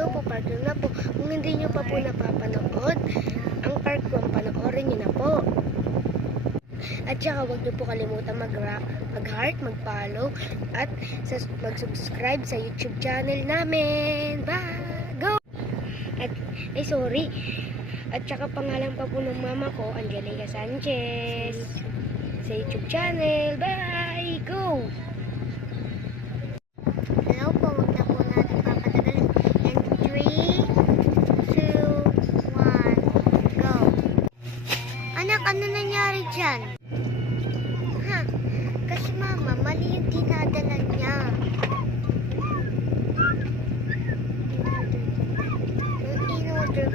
Hello po, partner na po. Kung hindi nyo pa po napapanood, ang part ko, panoorin nyo na po. At saka huwag nyo po kalimutan mag-heart, mag-follow, at mag-subscribe sa YouTube channel namin. Bye! Go! At, sorry. At saka pangalan pa po ng mama ko, Angelica Sanchez. Sa YouTube channel. Bye! Go! Hello po, huwag na po natin papatagalin. And 3, 2, 1, go! Anak, ano nangyari dyan? Ha? Kasi mama, mali yung dinadala niya. In order